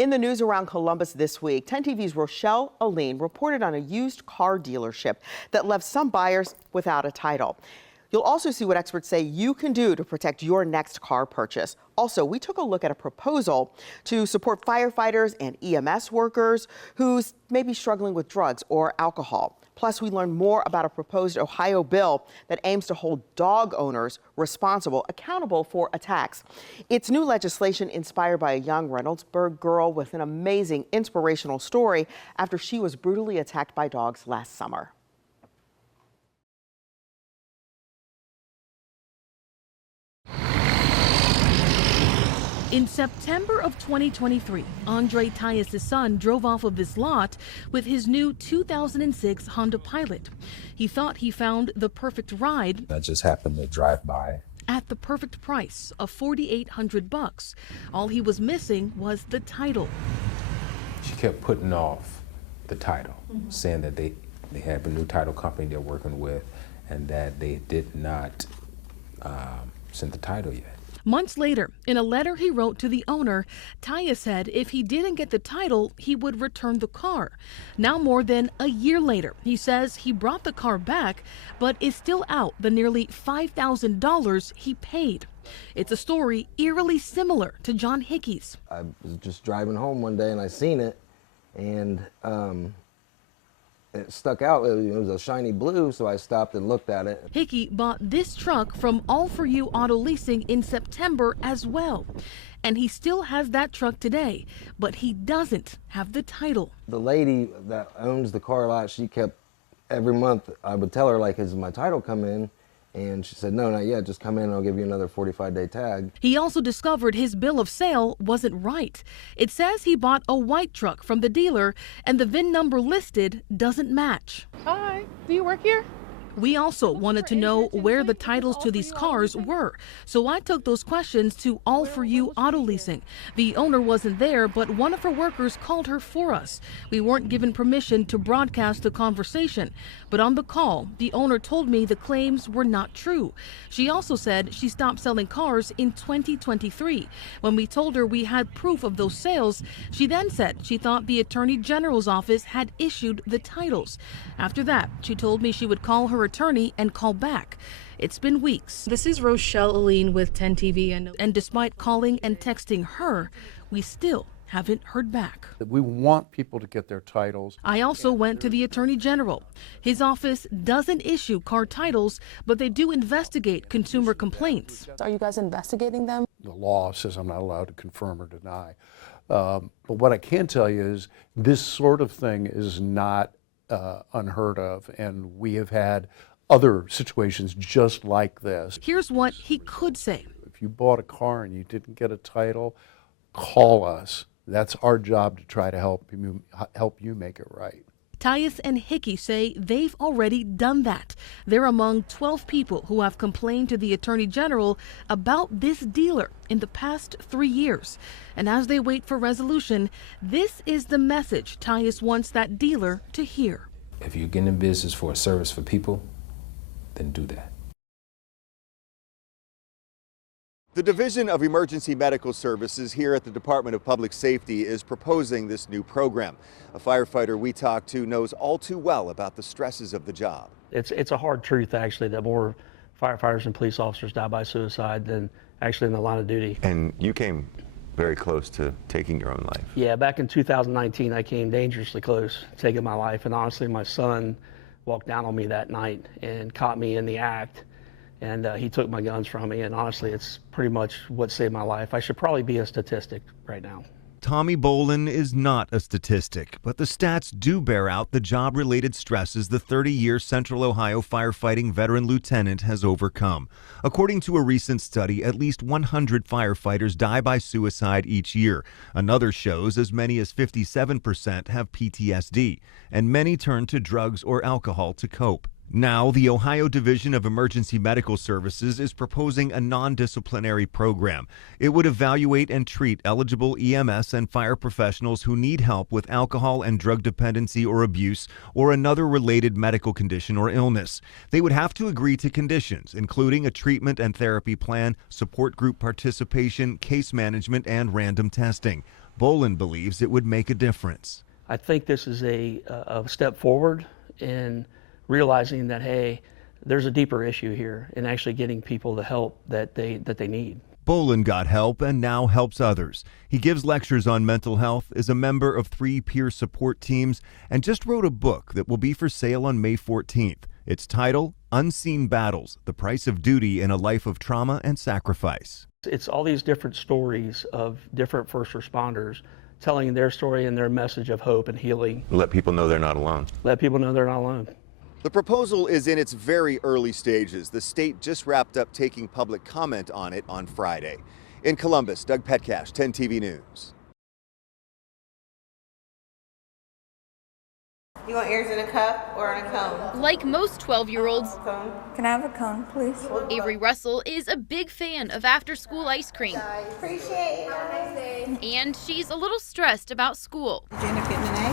In the news around Columbus this week, 10 TV's Rochelle Aline reported on a used car dealership that left some buyers without a title. You'll also see what experts say you can do to protect your next car purchase. Also, we took a look at a proposal to support firefighters and EMS workers who may be struggling with drugs or alcohol. Plus, we learned more about a proposed Ohio bill that aims to hold dog owners accountable for attacks. It's new legislation inspired by a young Reynoldsburg girl with an amazing inspirational story after she was brutally attacked by dogs last summer. In September of 2023, Andre Tyus' son drove off of this lot with his new 2006 Honda Pilot. He thought he found the perfect ride. I just happened to drive by. At the perfect price of $4,800. All he was missing was the title. She kept putting off the title, saying that they have a new title company they're working with and that they did not send the title yet. Months later, in a letter he wrote to the owner, Tyus said if he didn't get the title, he would return the car. Now more than a year later, he says he brought the car back, but is still out the nearly $5,000 he paid. It's a story eerily similar to John Hickey's. I was just driving home one day and I seen it, and it stuck out. It was a shiny blue, so I stopped and looked at it. Hickey bought this truck from All For You Auto Leasing in September as well. And he still has that truck today, but he doesn't have the title. The lady that owns the car lot, she kept, every month, I would tell her, like, has my title come in? And she said, no, not yet, just come in and I'll give you another 45-day tag. He also discovered his bill of sale wasn't right. It says he bought a white truck from the dealer and the VIN number listed doesn't match. Hi, do you work here? We also wanted to know where the titles to these cars were, so I took those questions to All For You Auto Leasing. The owner wasn't there, but one of her workers called her for us. We weren't given permission to broadcast the conversation, but on the call, the owner told me the claims were not true. She also said she stopped selling cars in 2023. When we told her we had proof of those sales, she then said she thought the Attorney General's office had issued the titles. After that, she told me she would call her attorney and call back. It's been weeks. This is Rochelle Aline with 10 TV. And despite calling and texting her, we still haven't heard back. We want people to get their titles. I also went to the Attorney General. His office doesn't issue car titles, but they do investigate consumer complaints. Are you guys investigating them? The law says I'm not allowed to confirm or deny. But what I can tell you is this sort of thing is not unheard of, and we have had other situations just like this. Here's what he could say. If you bought a car and you didn't get a title, call us. That's our job to try to help you make it right. Tyus and Hickey say they've already done that. They're among 12 people who have complained to the Attorney General about this dealer in the past 3 years. And as they wait for resolution, this is the message Tyus wants that dealer to hear. If you're getting in business for a service for people, then do that. The Division of Emergency Medical Services here at the Department of Public Safety is proposing this new program. A firefighter we talked to knows all too well about the stresses of the job. It's a hard truth, actually, that more firefighters and police officers die by suicide than actually in the line of duty. And you came very close to taking your own life. Yeah, back in 2019, I came dangerously close to taking my life. And honestly, my son walked down on me that night and caught me in the act. And he took my guns from me, and honestly, it's pretty much what saved my life. I should probably be a statistic right now. Tommy Bolin is not a statistic, but the stats do bear out the job-related stresses the 30-year Central Ohio firefighting veteran lieutenant has overcome. According to a recent study, at least 100 firefighters die by suicide each year. Another shows as many as 57% have PTSD, and many turn to drugs or alcohol to cope. Now, the Ohio Division of Emergency Medical Services is proposing a non-disciplinary program. It would evaluate and treat eligible EMS and fire professionals who need help with alcohol and drug dependency or abuse or another related medical condition or illness. They would have to agree to conditions, including a treatment and therapy plan, support group participation, case management, and random testing. Bolin believes it would make a difference. I think this is a step forward in realizing that, hey, there's a deeper issue here and actually getting people the help that they need. Bolin got help and now helps others. He gives lectures on mental health, is a member of 3 peer support teams, and just wrote a book that will be for sale on May 14th. Its title, Unseen Battles, The Price of Duty in a Life of Trauma and Sacrifice. It's all these different stories of different first responders telling their story and their message of hope and healing. Let people know they're not alone. Let people know they're not alone. The proposal is in its very early stages. The state just wrapped up taking public comment on it on Friday. In Columbus, Doug Petcash, 10 TV News. You want yours in a cup or in a cone? Like most 12-year-olds, Can I have a cone, please? Avery Russell is a big fan of after-school ice cream. Appreciate it. Have a nice day. And she's a little stressed about school. Did you end up getting an A?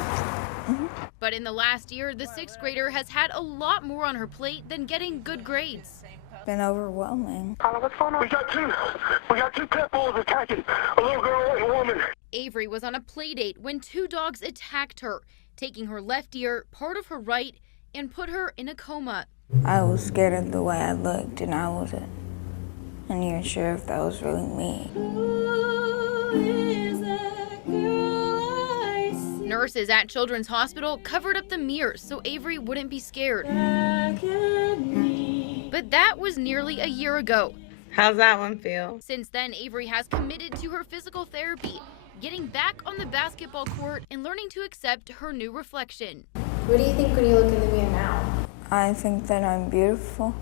But in the last year, the 6th grader has had a lot more on her plate than getting good grades. Been overwhelming. What's going on? We got two pit bulls attacking a little girl and a woman. Avery was on a play date when 2 dogs attacked her, taking her left ear, part of her right, and put her in a coma. I was scared of the way I looked, and I wasn't even sure if that was really me. Nurses at Children's Hospital covered up the mirrors so Avery wouldn't be scared. But that was nearly a year ago. How's that one feel? Since then, Avery has committed to her physical therapy, getting back on the basketball court and learning to accept her new reflection. What do you think when you look in the mirror now? I think that I'm beautiful,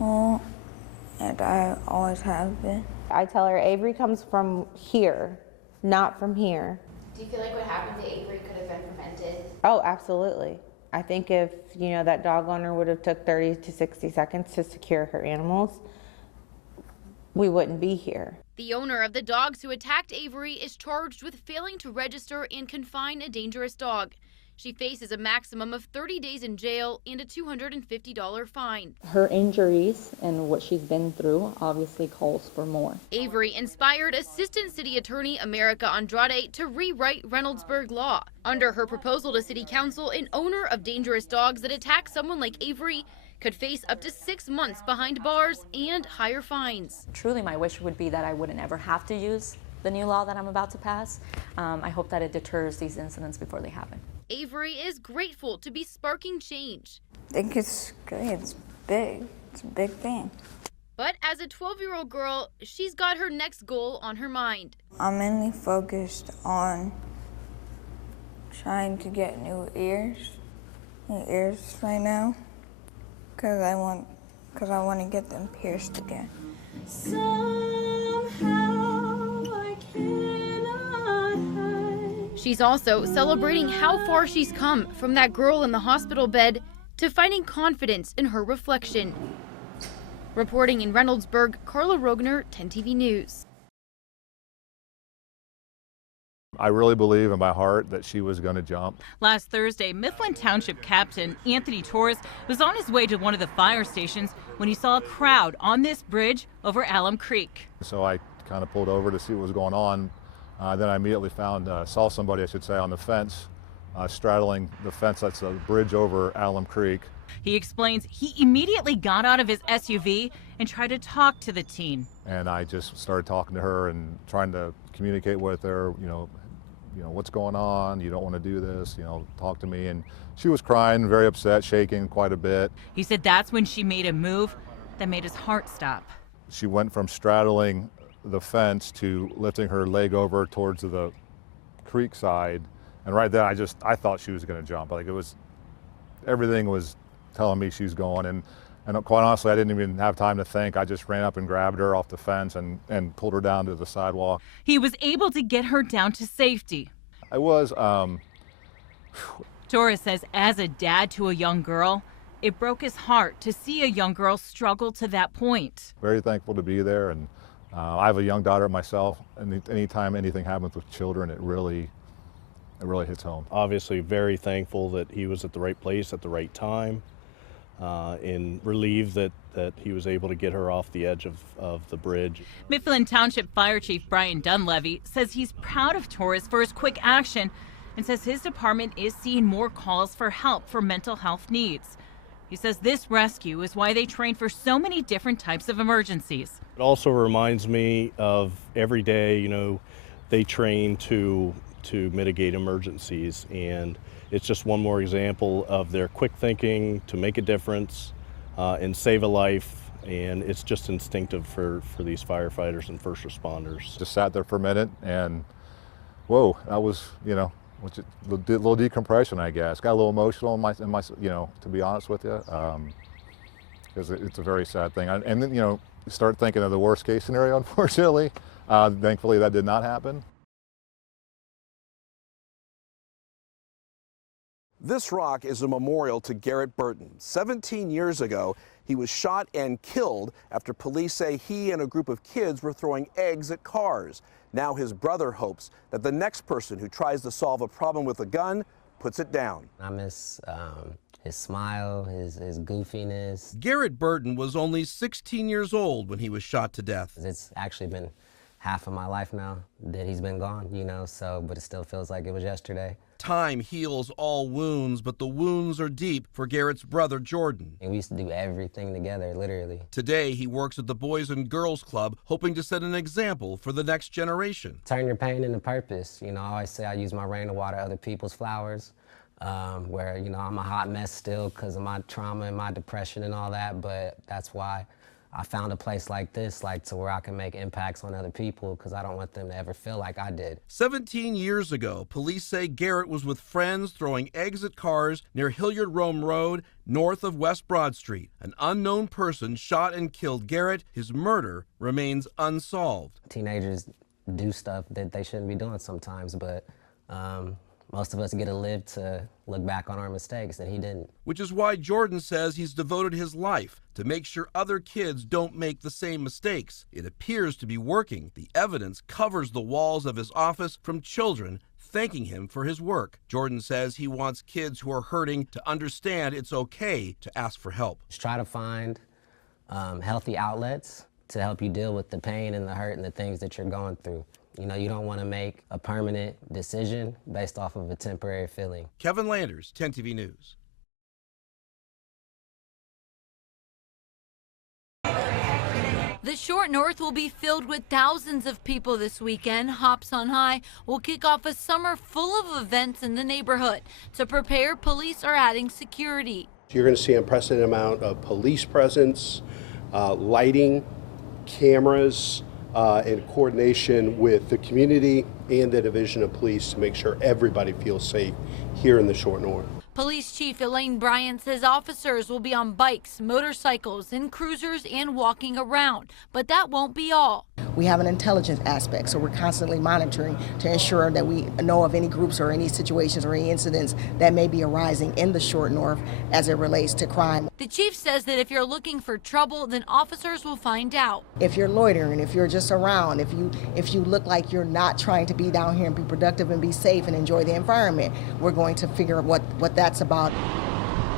and I always have been. I tell her Avery comes from here, not from here. Do you feel like what happened to Avery could have been prevented? Oh, absolutely. I think if, that dog owner would have took 30 to 60 seconds to secure her animals, we wouldn't be here. The owner of the dogs who attacked Avery is charged with failing to register and confine a dangerous dog. She faces a maximum of 30 days in jail and a $250 fine. Her injuries and what she's been through obviously calls for more. Avery inspired Assistant City Attorney America Andrade to rewrite Reynoldsburg law. Under her proposal to City Council, an owner of dangerous dogs that attack someone like Avery could face up to 6 months behind bars and higher fines. Truly, my wish would be that I wouldn't ever have to use the new law that I'm about to pass. I hope that it deters these incidents before they happen. Avery is grateful to be sparking change. I think it's great. It's big. It's a big thing. But as a 12-year-old girl, she's got her next goal on her mind. I'm mainly focused on trying to get new ears right now, because I want to get them pierced again. She's also celebrating how far she's come from that girl in the hospital bed to finding confidence in her reflection. Reporting in Reynoldsburg, Carla Rogner, 10 TV News. I really believe in my heart that she was going to jump. Last Thursday, Mifflin Township Captain Anthony Torres was on his way to one of the fire stations when he saw a crowd on this bridge over Alum Creek. So I kind of pulled over to see what was going on. Then I immediately saw somebody, I should say, on the fence, straddling the fence that's a bridge over Alum Creek. He explains he immediately got out of his SUV and tried to talk to the teen. And I just started talking to her and trying to communicate with her, what's going on? You don't want to do this, talk to me. And she was crying, very upset, shaking quite a bit. He said that's when she made a move that made his heart stop. She went from straddling the fence to lifting her leg over towards the creek side. And right there, I thought she was going to jump. Everything was telling me she's going. And quite honestly, I didn't even have time to think. I just ran up and grabbed her off the fence and pulled her down to the sidewalk. He was able to get her down to safety. I was. Torres says as a dad to a young girl, it broke his heart to see a young girl struggle to that point. Very thankful to be there. And I have a young daughter myself. And anytime anything happens with children, it really hits home. Obviously very thankful that he was at the right place at the right time. and relieved that he was able to get her off the edge of the bridge. Mifflin Township Fire Chief Brian Dunleavy says he's proud of Torres for his quick action and says his department is seeing more calls for help for mental health needs. He says this rescue is why they train for so many different types of emergencies. It also reminds me of every day, they train to mitigate emergencies, and it's just one more example of their quick thinking to make a difference and save a life, and it's just instinctive for these firefighters and first responders. Just sat there for a minute and whoa, that was, a little decompression, I guess. Got a little emotional in my to be honest with you, because it's a very sad thing. And then, you start thinking of the worst case scenario, unfortunately. Thankfully, that did not happen. This rock is a memorial to Garrett Burton. 17 years ago, he was shot and killed after police say he and a group of kids were throwing eggs at cars. Now his brother hopes that the next person who tries to solve a problem with a gun puts it down. I miss his smile, his goofiness. Garrett Burton was only 16 years old when he was shot to death. It's actually been half of my life now that he's been gone, but it still feels like it was yesterday. Time heals all wounds, but the wounds are deep for Garrett's brother, Jordan. And we used to do everything together, literally. Today, he works at the Boys and Girls Club, hoping to set an example for the next generation. Turn your pain into purpose. I always say I use my rain to water other people's flowers, where, I'm a hot mess still because of my trauma and my depression and all that, but that's why I found a place like this, to where I can make impacts on other people, because I don't want them to ever feel like I did. 17 years ago, police say Garrett was with friends throwing eggs at cars near Hilliard Rome Road, north of West Broad Street. An unknown person shot and killed Garrett. His murder remains unsolved. Teenagers do stuff that they shouldn't be doing sometimes, but most of us get to live to look back on our mistakes, and he didn't. Which is why Jordan says he's devoted his life to make sure other kids don't make the same mistakes. It appears to be working. The evidence covers the walls of his office from children thanking him for his work. Jordan says he wants kids who are hurting to understand it's okay to ask for help. Just try to find healthy outlets to help you deal with the pain and the hurt and the things that you're going through. You don't want to make a permanent decision based off of a temporary feeling. Kevin Landers, 10 TV News. The short north will be filled with thousands of people this weekend. Hops on High will kick off a summer full of events in the neighborhood. To prepare, police are adding security. You're going to see an unprecedented amount of police presence, lighting, cameras, in coordination with the community and the Division of Police to make sure everybody feels safe here in the Short North. Police Chief Elaine Bryant says officers will be on bikes, motorcycles, in cruisers and walking around. But that won't be all. We have an intelligence aspect, so we're constantly monitoring to ensure that we know of any groups or any situations or any incidents that may be arising in the Short North as it relates to crime. The chief says that if you're looking for trouble, then officers will find out. If you're loitering, if you're just around, if you look like you're not trying to be down here and be productive and be safe and enjoy the environment, we're going to figure out what that's about.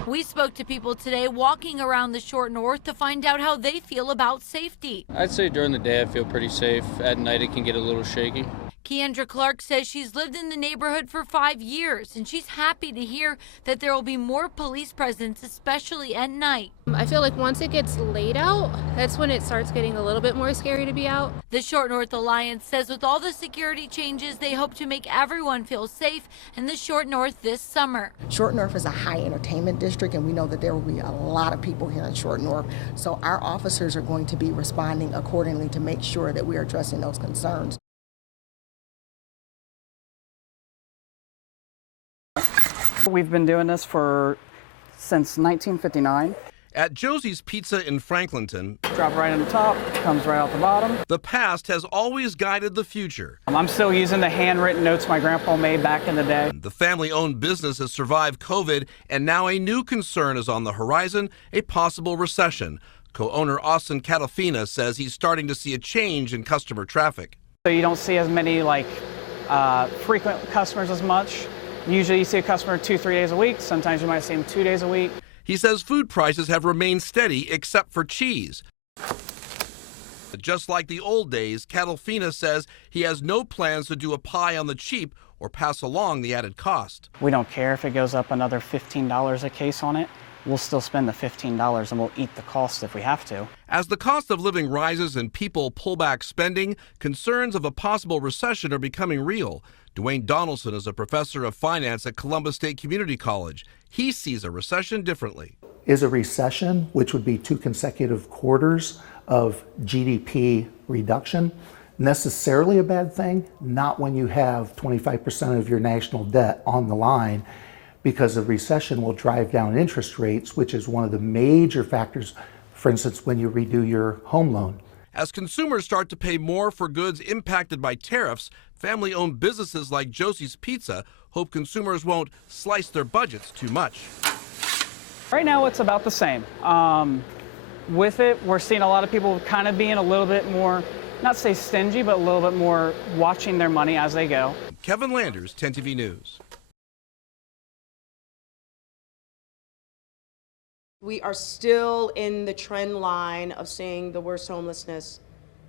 We spoke to people today walking around the Short North to find out how they feel about safety. I'd say during the day I feel pretty safe. At night it can get a little shaky. Keandra Clark says she's lived in the neighborhood for 5 years, and she's happy to hear that there will be more police presence, especially at night. I feel like once it gets late out, that's when it starts getting a little bit more scary to be out. The Short North Alliance says with all the security changes, they hope to make everyone feel safe in the Short North this summer. Short North is a high entertainment district, and we know that there will be a lot of people here in Short North. So our officers are going to be responding accordingly to make sure that we are addressing those concerns. We've been doing this since 1959. At Josie's Pizza in Franklinton, drop right on the top, comes right out the bottom. The past has always guided the future. I'm still using the handwritten notes my grandpa made back in the day. The family-owned business has survived COVID, and now a new concern is on the horizon, a possible recession. Co-owner Austin Catalfina says he's starting to see a change in customer traffic. So you don't see as many frequent customers as much. Usually you see a customer 2-3 days a week. Sometimes you might see them 2 days a week. He says food prices have remained steady except for cheese. Just like the old days, Catalfina says he has no plans to do a pie on the cheap or pass along the added cost. We don't care if it goes up another $15 a case on it. We'll still spend the $15 and we'll eat the cost if we have to. As the cost of living rises and people pull back spending, concerns of a possible recession are becoming real. Dwayne Donaldson is a professor of finance at Columbus State Community College. He sees a recession differently. Is a recession, which would be 2 consecutive quarters of GDP reduction, necessarily a bad thing? Not when you have 25% of your national debt on the line, because a recession will drive down interest rates, which is one of the major factors, for instance, when you redo your home loan. As consumers start to pay more for goods impacted by tariffs, family-owned businesses like Josie's Pizza hope consumers won't slice their budgets too much. Right now it's about the same. With it, we're seeing a lot of people kind of being a little bit more, not say stingy, but a little bit more watching their money as they go. Kevin Landers, 10 TV News. We are still in the trend line of seeing the worst homelessness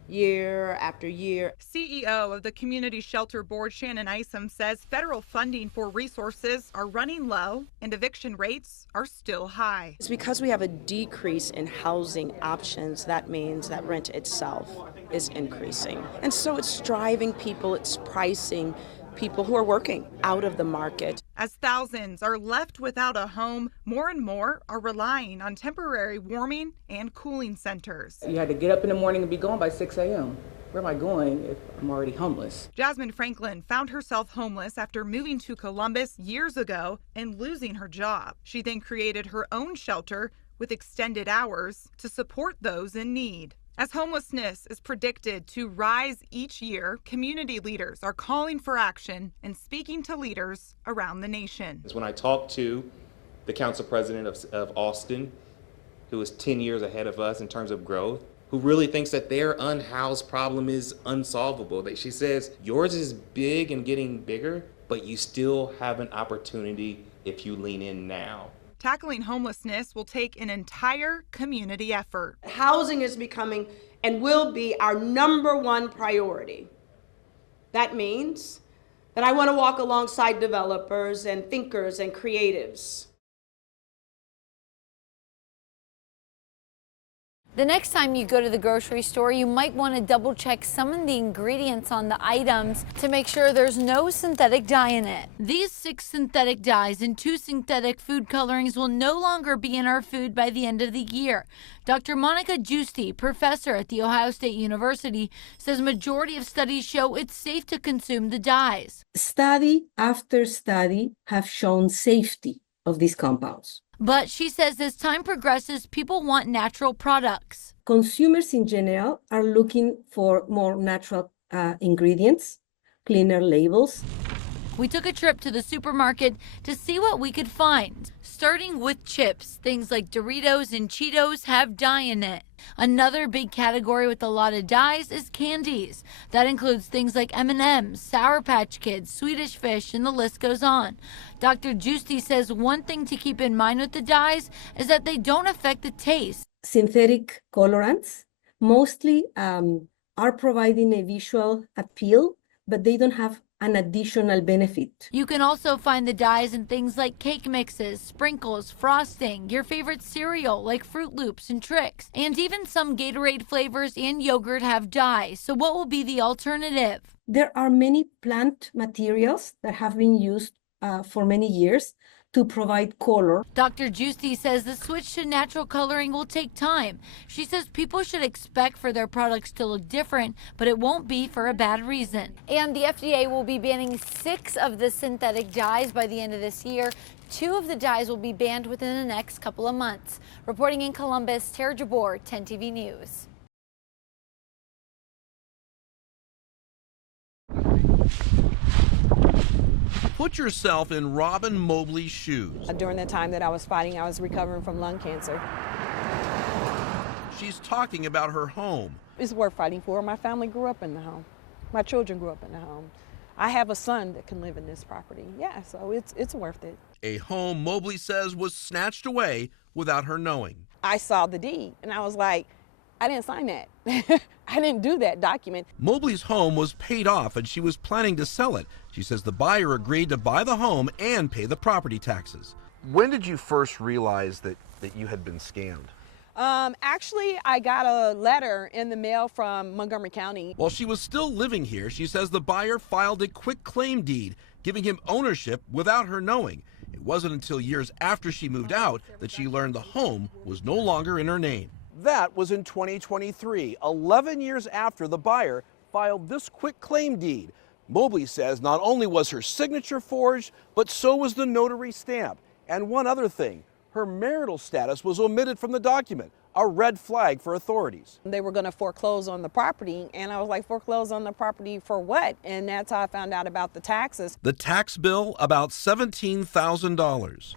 year after year. CEO of the Community Shelter Board, Shannon Isom, says federal funding for resources are running low and eviction rates are still high. It's because we have a decrease in housing options. That means that rent itself is increasing. And so it's driving people, it's pricing people who are working out of the market. As thousands are left without a home, more and more are relying on temporary warming and cooling centers. You had to get up in the morning and be gone by 6 a.m. Where am I going if I'm already homeless? Jasmine Franklin found herself homeless after moving to Columbus years ago and losing her job. She then created her own shelter with extended hours to support those in need. As homelessness is predicted to rise each year, community leaders are calling for action and speaking to leaders around the nation. When I talked to the council president of Austin, who is 10 years ahead of us in terms of growth, who really thinks that their unhoused problem is unsolvable. She says, yours is big and getting bigger, but you still have an opportunity if you lean in now. Tackling homelessness will take an entire community effort. Housing is becoming and will be our #1 priority. That means that I want to walk alongside developers and thinkers and creatives. The next time you go to the grocery store, you might want to double check some of the ingredients on the items to make sure there's no synthetic dye in it. These 6 synthetic dyes and 2 synthetic food colorings will no longer be in our food by the end of the year. Dr. Monica Giusti, professor at The Ohio State University, says majority of studies show it's safe to consume the dyes. Study after study have shown safety of these compounds. But she says as time progresses, people want natural products. Consumers in general are looking for more natural ingredients, cleaner labels. We took a trip to the supermarket to see what we could find. Starting with chips, things like Doritos and Cheetos have dye in it. Another big category with a lot of dyes is candies. That includes things like M&Ms, Sour Patch Kids, Swedish Fish, and the list goes on. Dr. Giusti says one thing to keep in mind with the dyes is that they don't affect the taste. Synthetic colorants mostly are providing a visual appeal, but they don't have an additional benefit. You can also find the dyes in things like cake mixes, sprinkles, frosting, your favorite cereal like Fruit Loops and Trix, and even some Gatorade flavors and yogurt have dye. So what will be the alternative? There are many plant materials that have been used for many years to provide color. Dr. Giusti says the switch to natural coloring will take time. She says people should expect for their products to look different, but it won't be for a bad reason. And the FDA will be banning 6 of the synthetic dyes by the end of this year. 2 of the dyes will be banned within the next couple of months. Reporting in Columbus, Tara Jabor, 10 TV News. Put yourself in Robin Mobley's shoes. During the time that I was fighting, I was recovering from lung cancer. She's talking about her home. It's worth fighting for. My family grew up in the home. My children grew up in the home. I have a son that can live in this property. Yeah, so it's worth it. a home Mobley says was snatched away without her knowing. I saw the deed and I was like, I didn't sign that. I didn't do that document. Mobley's home was paid off and she was planning to sell it. She says the buyer agreed to buy the home and pay the property taxes. When did you first realize that you had been scammed? Actually, I got a letter in the mail from Montgomery County. While she was still living here, she says the buyer filed a quitclaim deed, giving him ownership without her knowing. It wasn't until years after she moved out that she learned the home was no longer in her name. That was in 2023, 11 years after the buyer filed this quitclaim deed. Mobley says not only was her signature forged, but so was the notary stamp. And one other thing, her marital status was omitted from the document, a red flag for authorities. They were going to foreclose on the property, and I was like, foreclose on the property for what? And that's how I found out about the taxes. The tax bill, about $17,000.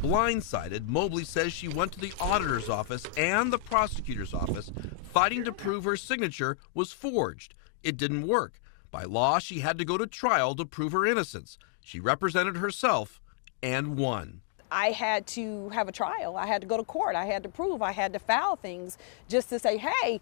Blindsided, Mobley says she went to the auditor's office and the prosecutor's office, fighting to prove her signature was forged. It didn't work. By law, she had to go to trial to prove her innocence. She represented herself and won. I had to have a trial. I had to go to court. I had to prove. I had to file things just to say, hey,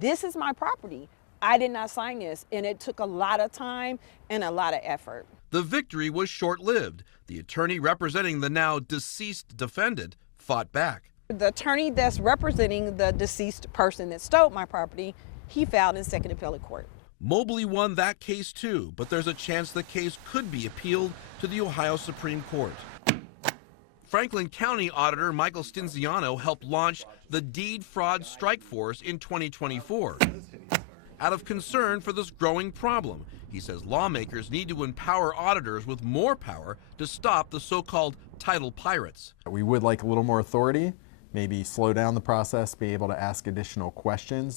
this is my property. I did not sign this. And it took a lot of time and a lot of effort. The victory was short-lived. The attorney representing the now deceased defendant fought back. The attorney that's representing the deceased person that stole my property, he filed in second appellate court. Mobley won that case too, but there's a chance the case could be appealed to the Ohio Supreme Court. Franklin County Auditor Michael Stinziano helped launch the Deed Fraud Strike Force in 2024. Out of concern for this growing problem, he says lawmakers need to empower auditors with more power to stop the so-called title pirates. We would like a little more authority, maybe slow down the process, be able to ask additional questions.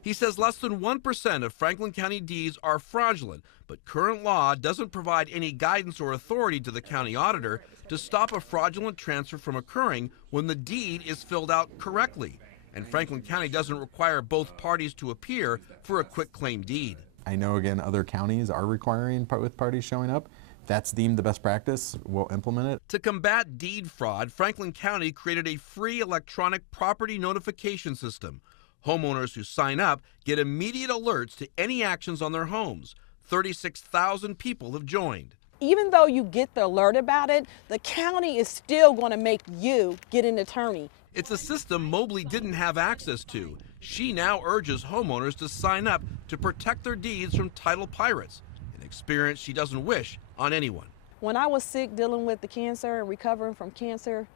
He says less than 1% of Franklin County deeds are fraudulent, but current law doesn't provide any guidance or authority to the county auditor to stop a fraudulent transfer from occurring when the deed is filled out correctly. And Franklin County doesn't require both parties to appear for a quitclaim deed. I know, again, other counties are requiring with parties showing up. If that's deemed the best practice, we'll implement it. To combat deed fraud, Franklin County created a free electronic property notification system. Homeowners who sign up get immediate alerts to any actions on their homes. 36,000 people have joined. Even though you get the alert about it, the county is still going to make you get an attorney. It's a system Mobley didn't have access to. She now urges homeowners to sign up to protect their deeds from title pirates, an experience she doesn't wish on anyone. When I was sick dealing with the cancer and recovering from cancer,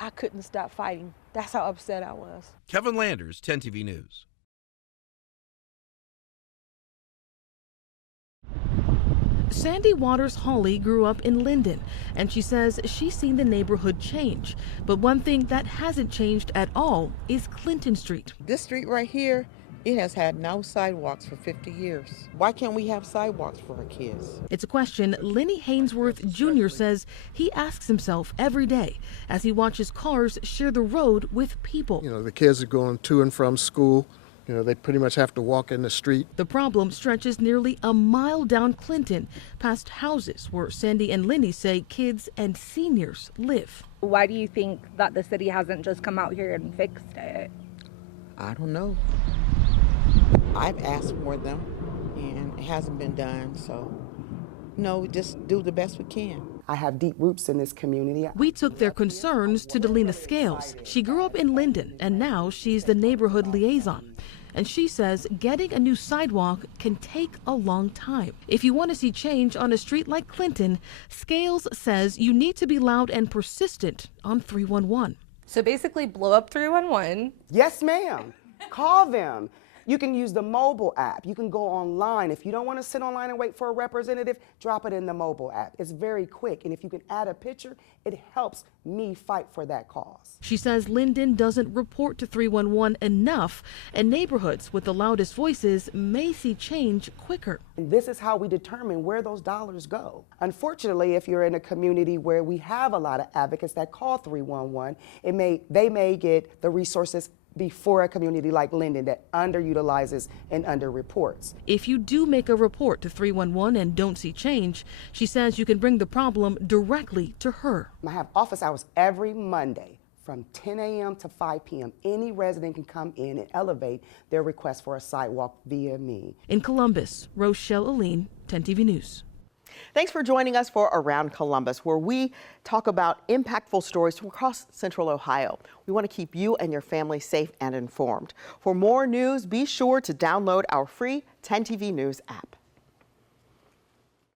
I couldn't stop fighting. That's how upset I was. Kevin Landers, 10 TV News. Sandy Waters Hawley grew up in Linden, and she says she's seen the neighborhood change. But one thing that hasn't changed at all is Clinton Street. This street right here, it has had no sidewalks for 50 years. Why can't we have sidewalks for our kids? It's a question Lenny Hainsworth Jr. says he asks himself every day as he watches cars share the road with people. You know, the kids are going to and from school. You know, they pretty much have to walk in the street. The problem stretches nearly a mile down Clinton, past houses where Sandy and Lenny say kids and seniors live. Why do you think that the city hasn't just come out here and fixed it? I don't know. I've asked for them, and it hasn't been done, so no, we just do the best we can. I have deep roots in this community. We took their concerns to Delina Scales. She grew up in Linden, and now she's the neighborhood liaison. And she says getting a new sidewalk can take a long time. If you want to see change on a street like Clinton, Scales says you need to be loud and persistent on 311. So basically blow up 311. Yes, ma'am. Call them. You can use the mobile app. You can go online. If you don't want to sit online and wait for a representative, drop it in the mobile app. It's very quick. And if you can add a picture, it helps me fight for that cause. She says Linden doesn't report to 311 enough, and neighborhoods with the loudest voices may see change quicker. And this is how we determine where those dollars go. Unfortunately, if you're in a community where we have a lot of advocates that call 311, they may get the resources before a community like Linden that underutilizes and underreports. If you do make a report to 311 and don't see change, she says you can bring the problem directly to her. I have office hours every Monday from 10 a.m. to 5 p.m. Any resident can come in and elevate their request for a sidewalk via me. In Columbus, Rochelle Aline, 10 TV News. Thanks for joining us for Around Columbus, where we talk about impactful stories from across Central Ohio. We want to keep you and your family safe and informed. For more news, be sure to download our free 10 TV News app.